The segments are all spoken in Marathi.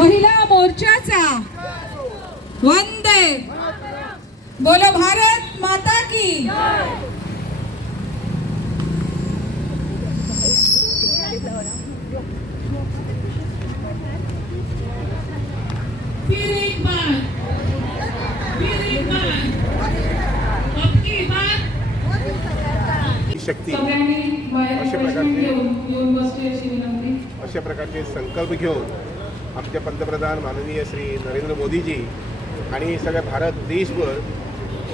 महिला मोर्चाचा वंदे बोलो भारत माता की। फिर एक बार अबकी बार शक्ती अशा प्रकारचे संकल्प घेऊन आमचे पंतप्रधान माननीय श्री नरेंद्र मोदीजी आणि सगळ्या भारत देशभर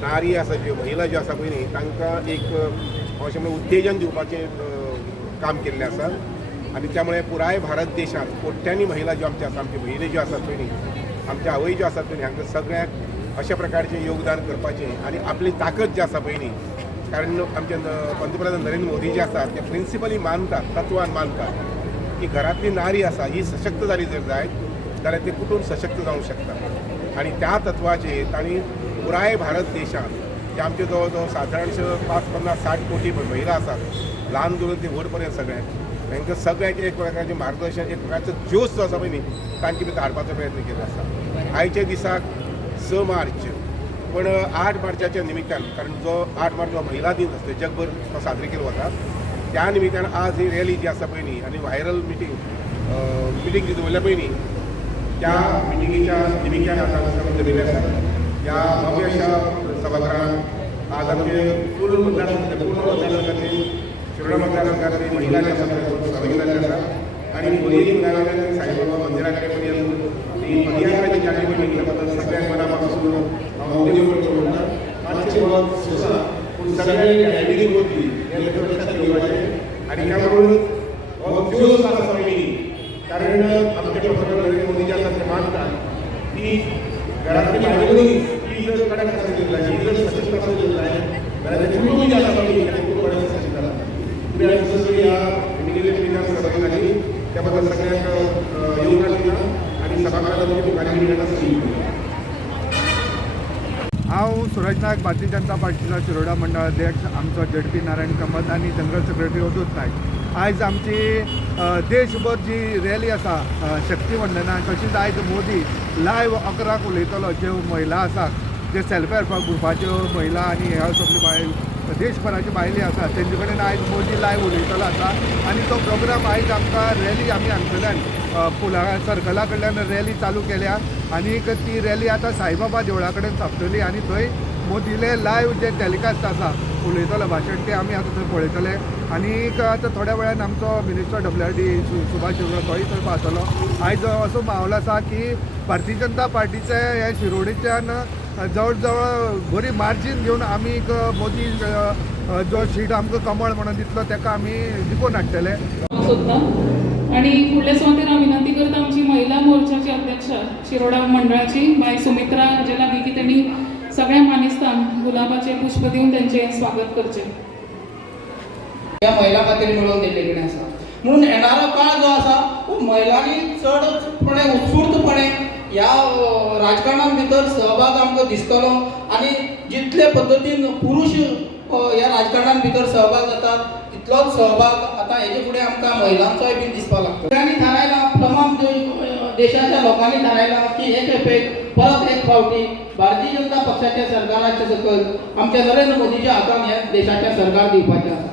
नारी आसा ज्यो महिला ज्यो आसा पळय तांकां एक अशें म्हणून उत्तेजन दिवपाचें काम केल्लें आसा आणि त्यामुळे पुराय भारत देशात कोट्यांनी महिला ज्यो आमच्या आसा आमचे भयणी ज्यो आसात पळय आमच्या आवय ज्यो आसात पळय हांकां सगळ्यांक अशा प्रकारचे योगदान करपाचें आणि आपली ताकद जी आसा पळय कारण आमचे पंतप्रधान नरेंद्र मोदी जे आसात ते प्रिन्सिपली मानतात तत्वान मानतात की घरातली नारी आसा ही सशक्त जाली जर जायत जाल्यार ते कुटूंब सशक्त जावंक शकता आणि त्या तत्वाचेर तांणी पुराय भारत देशात जे आमचे जवळ जवळ साधारणशे 5-50-60 कोटी महिला आसात ल्हान धरून ते व्हड पर्यंत सगळ्यांक तांकां सगळ्यांचे एक प्रकारचें मार्गदर्शन एक प्रकारचो जोश जो आसा पळय न्ही तांचे भितर हाडपाचो प्रयत्न केल्लो आसा। आयच्या दिसाक 6 मार्च पण 8 मार्चाच्या निमित्तान कारण जो 8 मार्च जो महिला दिन असतो जगभर तो साजरे केलो वता त्या निमित्तान आज ही रॅली जी आसा पळय न्ही आनी व्हायरल मिटींग जी दवरल्या पळय न्ही त्या मिटिंगेच्या निमित्तान आतां दवरिल्ले आसा ह्या भव्य अशा सभागृहात आज आमचे पूर्ण मतदारसंघातले शिरोडा मतदारसंघातले महिला जे आसात सहभागी जाल्ले आसा आणि मोदी मुलांनी साईबाबा मंदिरा कडेन पर्यंत ती पदयात्रा जी जाल्ली पळय न्ही ताका सगळ्यांक मना पासून हांव उदय करतो म्हणटा मातशें वत सोंसा पूण सगळ्यांनी डायबिटीज वतली हे लक्षात घेवपाचें आणि त्यामुळे हो जोश आसा पळय न्ही कारण आमचे पंतप्रधान नरेंद्र मोदी जे आसात ते मानतात की घरातली बायल ही जर कडक आसली जाल्यार ही जर सशक्त आसली जाल्यार तें कुटूंब जें आसा पळय तें खूब बरें सशक्त जाता। तुमी आज सगळीं ह्या मिटिंगेच्या निमित्तान सहभागी जाली त्या बद्दल सगळ्यांक योगदान दिता आणि सभागृहात तुमची मुखारी मिटिंगांना संधी दिता। हांव सूरज नायक भारतीय जनता पार्टीचो शिरोडा मंडळ अध्यक्ष आमचो झेडपी नारायण कामत आनी जनरल सेक्रेटरी अवधूत नायक। आयज आमची देशभर जी रॅली आसा शक्ती वंदना तशीच आयज मोदी लायव्ह 11 उलयतलो ज्यो महिला आसात जे सेल्फ हेल्प ग्रुपाच्यो महिला आनी ह्या सगळी बायल देशभराच्यो बायली आसा तेंचे कडेन आयज मोदी लायव्ह उलयतलो आसा आणि तो प्रोग्राम आयज आमकां रॅली आमी हांगसरल्यान पुला सर्कला कडल्यान रॅली चालू केल्या आणि ती रॅली आतां साईबाबा देवळा कडेन सोंपतली आणि थंय मोदीले लायव्ह जे टॅलिकास्ट आसा उलयतलो भाशण ते आमी आतां थंय पळयतले आणि आतां थोड्या वेळान आमचो मिनिस्टर WRD सुभाष शिरोडा तोय थंय पावतलो। आयज असो माहोल आसा की भारतीय जनता पार्टीचे हे शिरोडेच्यान जवळ जवळ बरी मार्जीन घेवन आमी मोदी जो सीट आमकां कमळ म्हणून दितलो ताका आमी जिखून हाडटले आणि फुडल्या सुवातेर हांव विनंती करता आमची महिला मोर्चाची अध्यक्ष शिरोडा मंडळाची बाय सुमित्रा हाजे लागीं की तेणी सगळ्या मानेस्तान गुलाबाचे पुष्प दिवन त्यांचे स्वागत करचे। ह्या महिला खातीर मेळोवन दिल्ले कडेन आसा म्हणून येणारो काळ जो आसा तो महिलांनी चडपणे उत्स्फूर्तपणे ह्या राजकारणां भितर सहभाग आमकां दिसतलो आणि जितले पद्दतीन पुरुष ह्या राजकारणां भितर सहभाग जातात तितलोच सहभाग आता हेजे फुडें आमकां महिलांचोय बी दिसपाक लागता। सगळ्यांनी थारायला तमाम देशाच्या लोकांनी थारायला की हे खेपेक परत एक फावटी भारतीय जनता पक्षाच्या सरकाराच्या सकयल आमच्या नरेंद्र मोदीच्या हातान हे देशाचें सरकार दिवपाचें आसा।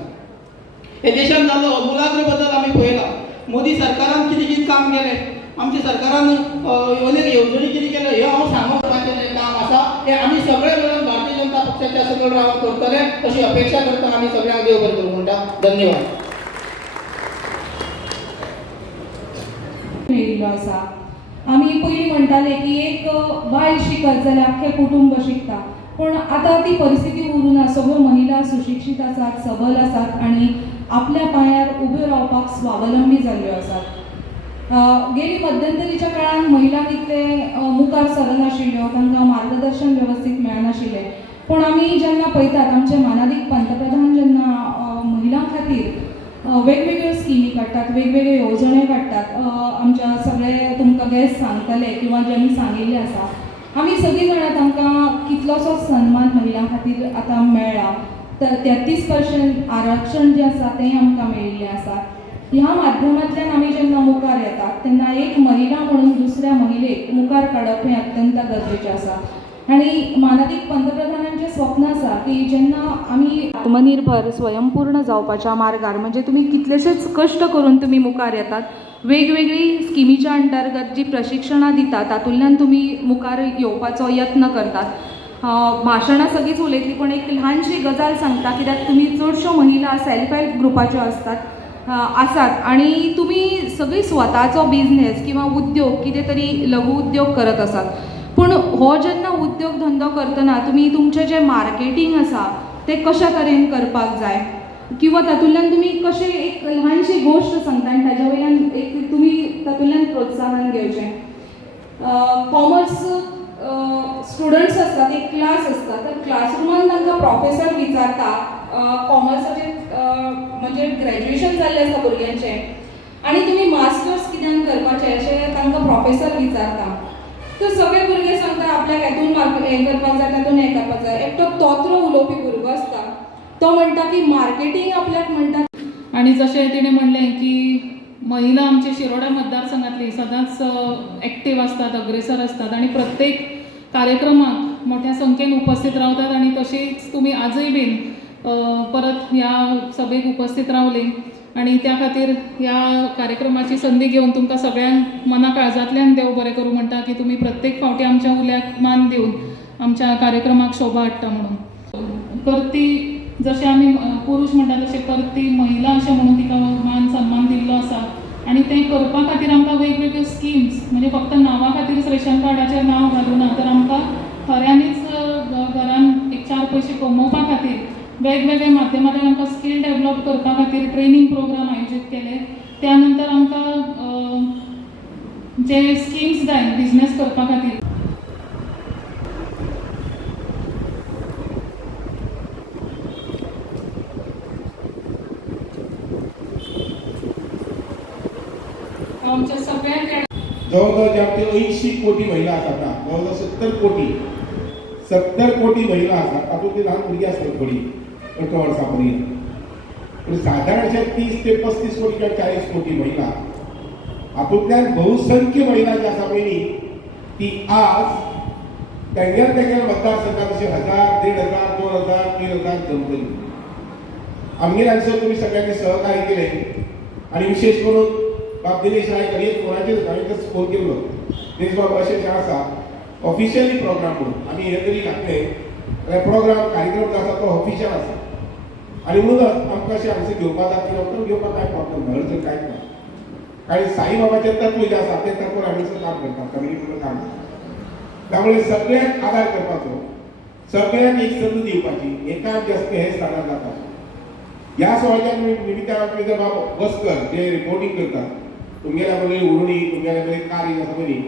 हे देशान जाल्लो अमूलाग्र बदल आमी पळयला। मोदी सरकारान कितें कितें काम केलें आमच्या सरकारान अनेक येवजणी कितें केल्यो हे हांव सांगपाचें जें काम आसा हे आमी सगळे मेळून भारतीय जनता पक्षाच्या सकयल रावन करतले अशी अपेक्षा करता आमी सगळ्यांक देव बरें करूं म्हणटा। धन्यवाद। आसा आमी पयलीं म्हणटाले की एक बायल शिकत जाल्यार आख्खें कुटुंब शिकता पण आतां ती परिस्थिती उरूना। सगळ्यो महिला सुशिक्षीत आसात सबल आसात आणि आपल्या पांयार उब्यो रावपाक स्वावलंबी जाल्ल्यो आसात। गेली मध्यंतरीच्या काळान महिलांक इतले मुखार सरनाशिल्ल्यो तांकां मार्गदर्शन वेवस्थीत मेळनाशिल्लें पण आमी जेन्ना पळयतात आमचे माननीय पंतप्रधान जेन्ना महिलां खातीर वेगवेगळ्यो स्किमी काडटात वेगवेगळ्यो येवजण्यो काडटात आमच्या सगळे तुमकां गेस्ट सांगतले किंवा ज्यांनी सांगिल्लें आसा आमी सगळीं जाणां तांकां कितलोसो सन्मान महिलां खातीर आतां मेळ्ळा। 33% आरक्षण जें आसा तें आमकां मेळिल्लें आसा। ह्या माध्यमांतल्यान आमी जेन्ना मुखार येतात तेन्ना एक महिला म्हणून दुसऱ्या महिलेक मुखार काडप हें अत्यंत गरजेचें आसा आनी माननीय पंतप्रधानांचें स्वप्न आसा की जेन्ना आमी आत्मनिर्भर स्वयंपूर्ण जावपाच्या मार्गार म्हणजे तुमी कितलेशेच कश्ट करून तुमी मुखार येतात वेगवेगळी स्किमीच्या अंतर्गत जी प्रशिक्षणां दितात तातूंतल्यान तुमी मुखार येवपाचो यत्न करतात भाशणां सगळींच उलयतलीं पण एक ल्हानशी गजाल सांगता कित्याक तुमी चडश्यो महिला सेल्फ हेल्प ग्रुपाच्यो आसात आनी तुमी सगळी स्वताचो बिझनेस किंवा उद्योग कितें तरी लघु उद्योग करत आसात पूण हो जेन्ना उद्योग धंदो करतना तुमी तुमचें जें मार्केटींग आसा तें कशा तरेन करपाक जाय किंवा तातूंतल्यान तुमी कशें एक ल्हानशी गोश्ट सांगता आनी ताज्या वयल्यान एक तुमी तातूंतल्यान प्रोत्साहन घेवचें कॉमर्स स्टुडंट्स आसतात एक क्लास आसता तर क्लासरुमान तांकां प्रोफेसर विचारता कॉमर्साचें म्हणजे ग्रॅज्युएशन जाल्लें आसा भुरग्यांचें आनी तुमी मास्टर्स कित्याक करपाचें अशें तांकां प्रोफेसर विचारता तर सगळे भुरगे सांगता आपल्याक हेतून हें करपाक जाय तातूंत हें करपाक जाय एकटो तोत्रो उलोवपी भुरगो आसता तो म्हणटा की मार्केटींग आपल्याक म्हणटा आणि जसे तिने म्हणले की महिला आमच्या शिरोडा मतदारसंघातली सदांच ॲक्टिव्ह असतात अग्रेसर असतात आणि प्रत्येक कार्यक्रमात मोठ्या संख्येन उपस्थित रावतात आणि तशीच तुम्ही आजही बीन परत ह्या सभेक उपस्थित रावले आणि त्या खातीर ह्या कार्यक्रमाची संधी घेऊन तुमकां सगळ्यांक मना काळजांतल्यान देव बरें करूं म्हणटा की तुम्ही प्रत्येक फावटी आमच्या उल्याक मान दिवन आमच्या कार्यक्रमाक शोभा हाडटा म्हणून परती जशें आमी पुरुश म्हणटा तशें परती महिला अशें म्हणून तिका मान सन्मान दिल्लो आसा आणि तें करपा खातीर आमकां वेगवेगळ्यो स्किम्स म्हणजे फक्त नांवा खातीरच रेशन कार्डाचेर नांव घालूं ना तर आमकां खऱ्यांनीच घरान एक 4 पयशे कमोवपा खातीर वेगवेगळ्या माध्यमांतल्यान आमकां स्कील डेव्हलप करपा खातीर ट्रेनिंग प्रोग्राम आयोजीत केले त्यानंतर आमकां जे स्किम्स जाय बिझनेस करपा खातीर आमच्या सगळ्या जवळजवळ जे आमचे 80 कोटी महिला आसात ना जवळजवळ 70 कोटी महिला आसात तातूंतली ल्हान भुरगीं आसतात थोडी 18 वर्सां पर्यंत पूण साधारण अशे 30 ते 35 कोटी किंवा 40 कोटी महिला हातूंतल्यान बहुसंख्य महिला जी आसा पळय ती आज तेंगेर मतदारसंघात अशे 1000, 1500, 2000, 3000 जमतली आमगेर हांगसर तुमी सगळ्यांनी सहकार्य केलें आनी विशेष करून बाब दिनेश नायक हांणी फोनाचेर हांवें फोन केल्लो दिनेश बाब अशें जें आसा ऑफिशियली प्रोग्राम म्हणून आमी हे तरी घातले जाल्यार प्रोग्राम कार्यक्रम जो आसा तो ऑफिशियल आसा आनी म्हणूनच आमकां अशें हांगसर घेवपाक जाता डॉक्टर घेवपाक कांय प्रॉब्लेम ना अडचण कांयच ना आनी साई बाबाचें तत्व जें आसा तें तत्व हांगसर काम करता कम्युनिटीन काम करता त्यामुळे सगळ्यांक आदार करपाचो सगळ्यांक एक संद दिवपाची एकाच जास्त हे स्थानार जाता ह्या सुवाळ्याच्या निमित्तान आमचे जे बाब वस्कर जे रिपोर्टिंग करतात तुमगेल्या बरे उरुणी तुमगेल्या बरे कार्य आसा पळय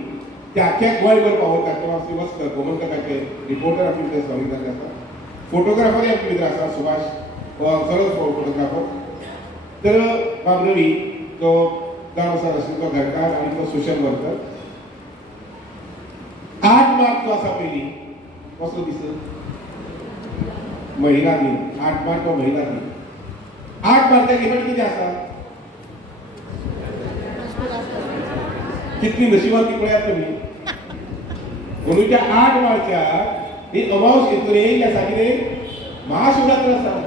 ते आख्या गोंयभर पावयतात तेव्हा श्री वस्कर गोमंतकाचे रिपोर्टर आमचे भितर सहभागी जाल्ले आसात फोटोग्राफरय आमचे भितर आसा सुभाष सरस फोटोग्राफर तर बाब रवी तो जावन आसा रस्त्याचो घरकार आनी तो सोशल वर्कर 8 मार्च जो आसा पयली कसलो दीस महिला दिन 8 मार्च हो महिला दिन 8 मार्चाक इव्हेंट कितें आसा कितली नशिबाची पळयात तुमी म्हणून त्या 8 मार्चाक ही अमावस येतली आसा कितें महाशिवरात्र आसा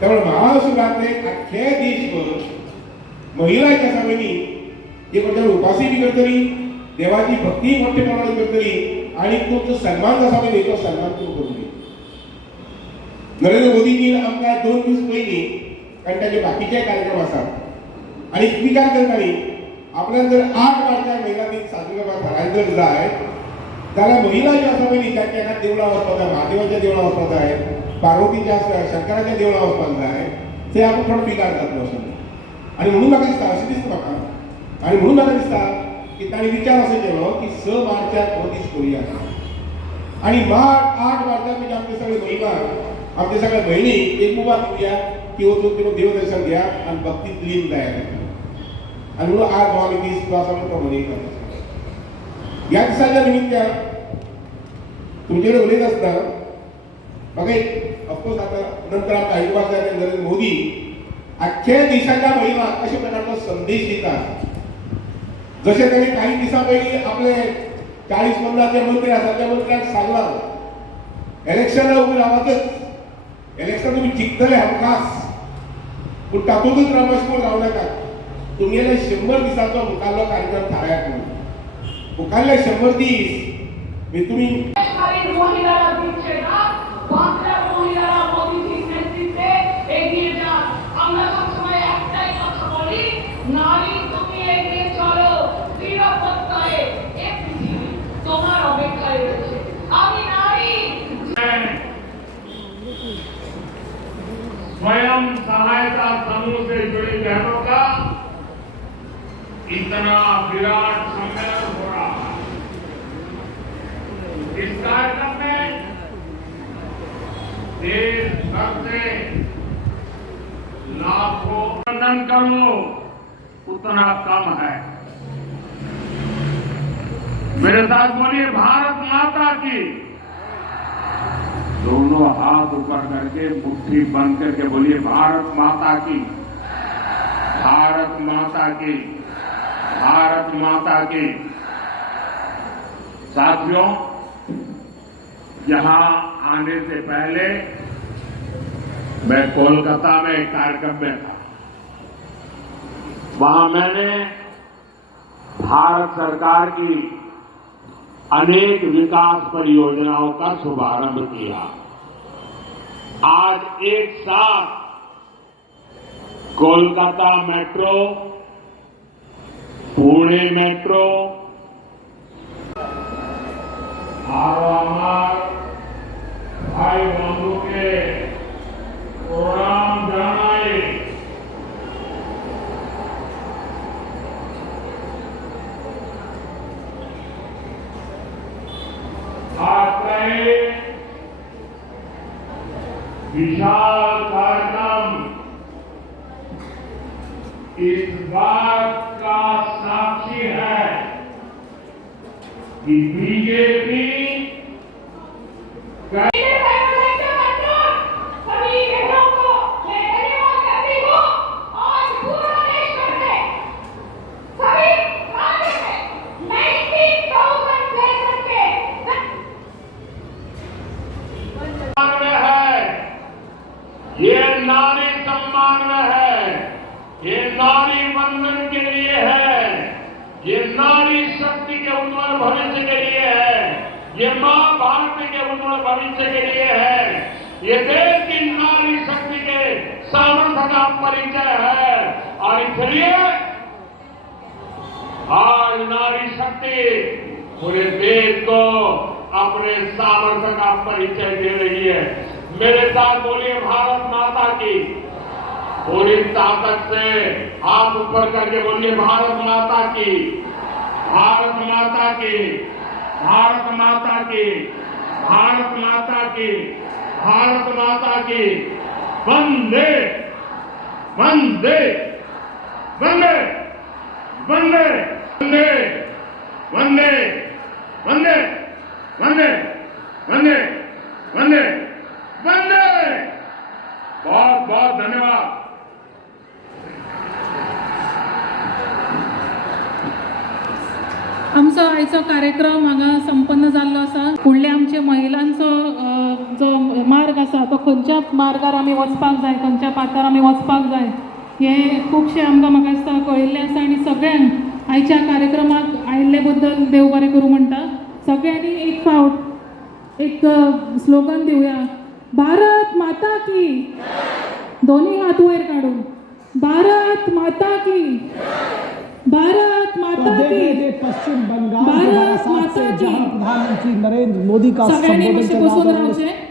त्यामुळे महाशिवरात्रेक अख्खे देशभर महिला जी आसा पळय ती एक म्हणजे उपासी बी करतली देवाची भक्ती मोठ्या प्रमाणात करतली आणि तो सन्मान जो आसा पळय तो सन्मान तूं करतली नरेंद्र मोदीजी आमकां 2 दीस पयलीं कारण ताचे बाकीचे कार्यक्रम आसात आणि स्विकार करताली आपल्याला जर 8 मार्चाक महिला दिन साजरी करपाक थारायन जर जाय जाल्यार महिला ज्यो आसा पळय तांच्या एका देवळां वचपाक जाय महादेवाच्या देवळां वचपाक जाय पार्वतीच्या शंकराच्या देवळां वचपाक जाय ते आपूण थोडो पिकार जातलो अशें आनी म्हणून म्हाका दिसता अशें दिसता म्हाका आनी म्हणून म्हाका दिसता की तांणी विचार असो केलो की 6 मार्चाक हो दीस करुया आनी 8 मार्चाक म्हणजे आमचे सगळे महिला आमच्या सगळ्या बहिणी एक मुबार दिवया की वचून तिणें देवदर्शन घ्या आनी भक्तीत लीन जायात आनी म्हणून आज हो आमी दीस जो आसा तो मनयतात ह्या दिसाच्या निमित्तान तुमचे कडेन उलयत आसतना म्हाका एक अफकोर्स आतां नंतर आमकां आयकुपाक जाय नरेंद्र मोदी अख्ख्या देशाच्या महिलांक अशा प्रकारचो संदेश दितात जसे त्यांनी काही दिवसापैकी आपले 40-50 जे मंत्री असतात त्या मंत्र्यांक सांगला इलेक्शनाक उबी रावातच इलेक्शन तुम्ही जिंकतले हमखास पण तातूंतच रमशपूर रावू नाका तुमगेले 100 दिसाचो मुखारलो कार्यक्रम थारायात म्हणून मुखारले 100 दीस तुम्ही মহিলারা দিচ্ছে না বাংলার মহিলারা মোদীজির নেতৃত্বে এগিয়ে যান আমরা সবসময় একটাই কথা বলি নারী তুমি এগিয়ে চলো নিরাপত্তায় এ পৃথিবী তোমার অপেক্ষায় রয়েছে আমি নারী स्वयं सहायता समूह से जुड़ी बहनों का इतना विराट सम्मेलन हो रहा है। इस कार्यक्रम में देश भर से लाखों वंदन करो उतना कम है। मेरे साथ बोलिए भारत माता की। दोनों हाथ ऊपर करके मुट्ठी बंद करके बोलिए भारत माता की, भारत माता की, भारत माता की। साथियों, यहां आने से पहले मैं कोलकाता में एक कार्यक्रम में था। वहां मैंने भारत सरकार की अनेक विकास परियोजनाओं का शुभारंभ किया। आज एक साथ कोलकाता मेट्रो, पुणे मेट्रो, भाई बंधु के प्रोग्राम जनाए विशाल कार्यक्रम इस बात का साक्षी है कि बीजेपी ये नारी सम्मान में है, ये नारी वंदन के लिए है, ये नारी शक्ति के उज्जवल भविष्य के लिए है, ये मां भारती के उज्जवल भविष्य के लिए है, ये देश की नारी शक्ति के सामर्थ्य का परिचय है। और इसलिए आज नारी शक्ति पूरे देश को अपने सामर्थ्य का परिचय दे रही है। मेरे साथ बोलिए भारत माता की। पूरी ताकत से हाथ ऊपर करके बोलिए भारत माता की, भारत माता की, भारत माता की, भारत माता की, भारत माता की। वंदे वंदे वंदे वंदे वंदे वंदे वंदे वंदे वंदे वंदे वंदे। बहुत बहुत धन्यवाद। आमचो आयचो कार्यक्रम हांगा संपन्न जाल्लो आसा। फुडले आमचे महिलांचो जो मार्ग आसा तो खंयच्या मार्गार आमी वचपाक जाय, खंयच्या पाथार आमी वचपाक जाय हे खुबशे आमकां म्हाका दिसता कळिल्लें आसा। आनी सगळ्यांक आयच्या कार्यक्रमाक आयिल्ले बद्दल देव बरें करूं म्हणटा। सगळ्यांनी एक फावट एक स्लोगन दिवया, भारत माता की। दोन्ही हात वयर काढून भारत माता की, भारत माता की, पश्चिम बंगाल भारत माता की। प्रधानमंत्री नरेंद्र मोदी का सगळ्यांनी मातशें बसून रावचें।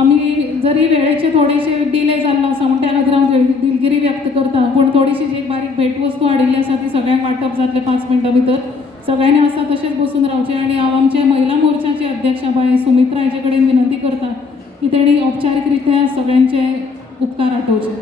आमी जरी वेळेचे थोडेशे डिले जाल्लो आसा म्हण त्या खातीर हांव दिलगिरी व्यक्त करता, पूण थोडीशी जी एक बारीक भेटवस्तू हाडिल्ली आसा ती सगळ्यांक वांटप जातलें 5 मिनटां भितर। सगळ्यांनी आसा तशेंच बसून रावचें। आनी हांव आमचे महिला मोर्चाचे अध्यक्षा बाय सुमित्रा हेजे कडेन विनंती करता की तेणी औपचारीक रित्या सगळ्यांचे उपकार आठोवचे।